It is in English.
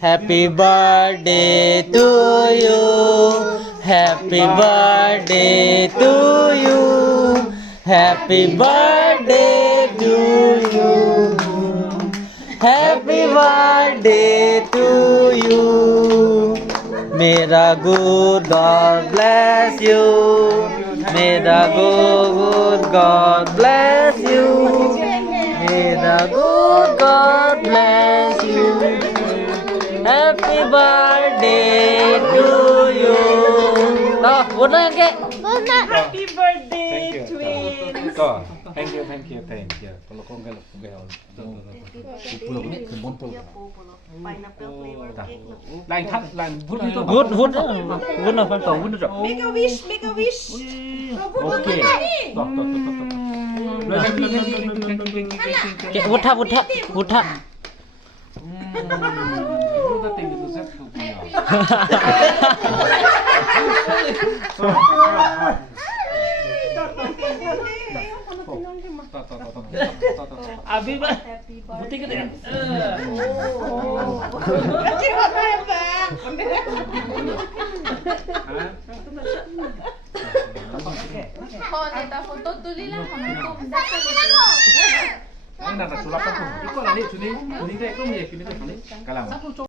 Happy birthday to you. Happy birthday to you. Happy birthday to you. Happy birthday to you. May the good God bless you. May the good God bless you. May the good God bless you. Happy birthday to you. Đó, buồn lên kìa. Happy birthday, Thank you. twins. Go. Thank you. Kalau kau enggak enggak. Pineapple flavor cake. Lain thắt, lain vút đi tôi. Vút nào con cậu vút rồi. Make a wish, make a wish. Okay. Kìa, vút thấp. Udah tinggi tuh set tuh. Abi ba? Buti ka din. Kecil banget, Bang. Oh, teta foto tulilan mo. Ini nada sulap tuh. Iko lali sini. Ini deh, kau mau ya, ini deh. Kalam.